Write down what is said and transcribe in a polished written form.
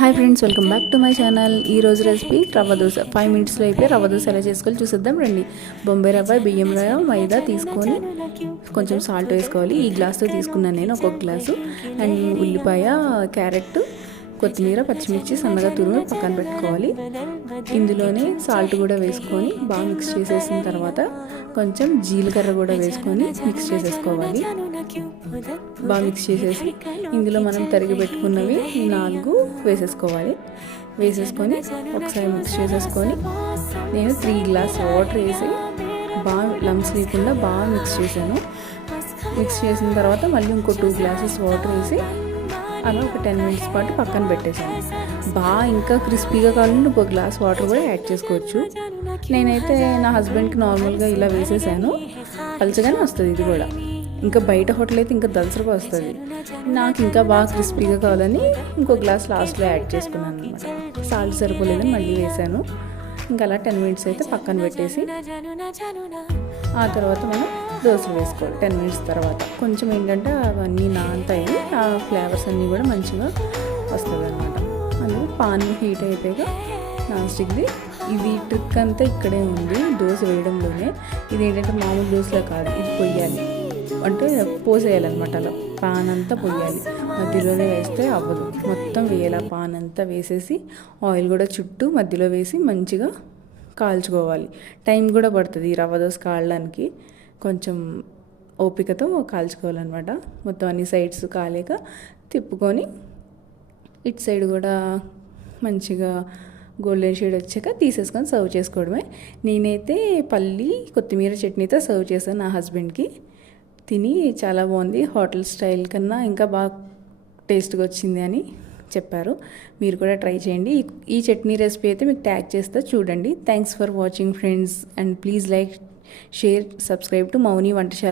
Hi friends, welcome back to my channel. ఈరోజు recipe rava dosa. 5 మినిట్స్లో అయిపోయి రవ్వ దోశ ఎలా చేసుకోవాలి చూసేద్దాం రండి. బొంబాయి రవ్వ, బియ్యం రవ్వ, మైదా తీసుకొని కొంచెం సాల్ట్ వేసుకోవాలి. ఈ గ్లాస్తో తీసుకున్నాను నేను ఒక్కొక్క గ్లాసు. అండ్ ఉల్లిపాయ, క్యారెట్, కొత్తిమీర, పచ్చిమిర్చి సన్నగా తురిమి పక్కన పెట్టుకోవాలి. ఇందులోనే సాల్ట్ కూడా వేసుకొని బాగా మిక్స్ చేసేసిన తర్వాత కొంచెం జీలకర్ర కూడా వేసుకొని మిక్స్ చేసేసుకోవాలి. బాగా మిక్స్ చేసేసి ఇందులో మనం తరిగి పెట్టుకున్నవి 4 వేసేసుకోవాలి. వేసేసుకొని ఒకసారి మిక్స్ చేసేసుకొని నేను 3 గ్లాస్ వాటర్ వేసి బాగా లంప్స్ లేకుండా బాగా మిక్స్ చేశాను. మిక్స్ చేసిన తర్వాత మళ్ళీ ఇంకో 2 గ్లాసెస్ వాటర్ వేసి అలా ఒక 10 మినిట్స్ పాటు పక్కన పెట్టేశాను. బాగా ఇంకా క్రిస్పీగా కావాలంటే ఇంకో గ్లాస్ వాటర్ కూడా యాడ్ చేసుకోవచ్చు. నేనైతే నా హస్బెండ్కి నార్మల్గా ఇలా వేసేసాను. పలుచగానే వస్తుంది ఇది కూడా. ఇంకా బయట హోటల్ అయితే ఇంకా దలసరిగా వస్తుంది. నాకు ఇంకా బాగా క్రిస్పీగా కావాలని ఇంకో గ్లాస్ లాస్ట్లో యాడ్ చేసుకున్నాను అనమాట. సాల్ట్ సరిపోలేదని మళ్ళీ వేసాను. ఇంకా అలా 10 మినిట్స్ అయితే పక్కన పెట్టేసి ఆ తర్వాత మనం దోశలు వేసుకోవాలి. 10 మినిట్స్ తర్వాత కొంచెం ఏంటంటే అవన్నీ నానతాయి, ఆ ఫ్లేవర్స్ అన్నీ కూడా మంచిగా వస్తుంది అనమాట. అందులో పాన్ హీట్ అయిపోయాక నాన్ స్టిక్ది. ఇది ట్రిక్ అంతా ఇక్కడే ఉంది, దోశ వేయడంలోనే. ఇది ఏంటంటే మామూలు దోశలో కాదు, ఇది పొయ్యాలి అంటే పోసేయాలన్నమాట. అలా పాన్ అంతా పొయ్యాలి, మధ్యలోనే వేస్తే అవ్వదు. మొత్తం వేయాలి. పాన్ అంతా వేసేసి ఆయిల్ కూడా చుట్టూ మధ్యలో వేసి మంచిగా కాల్చుకోవాలి. టైం కూడా పడుతుంది ఈ రవ్వ దోశ కాలడానికి. కొంచెం ఓపికతో కాల్చుకోవాలన్నమాట. మొత్తం అన్ని సైడ్స్ కాలేక తిప్పుకొని ఇటు సైడ్ కూడా మంచిగా గోల్డెన్ షేడ్ వచ్చాక తీసేసుకొని సర్వ్ చేసుకోవడమే. నేనైతే పల్లి కొత్తిమీర చట్నీతో సర్వ్ చేశాను నా హస్బెండ్కి. తిని చాలా బాగుంది, హోటల్ స్టైల్ కన్నా ఇంకా బాగా టేస్ట్గా వచ్చింది అని చెప్పారు. మీరు కూడా ట్రై చేయండి. ఈ చట్నీ రెసిపీ అయితే మీకు ట్యాగ్ చేస్తా చూడండి. Thanks for watching friends, and please like, share, subscribe to Mouni వంటశాల.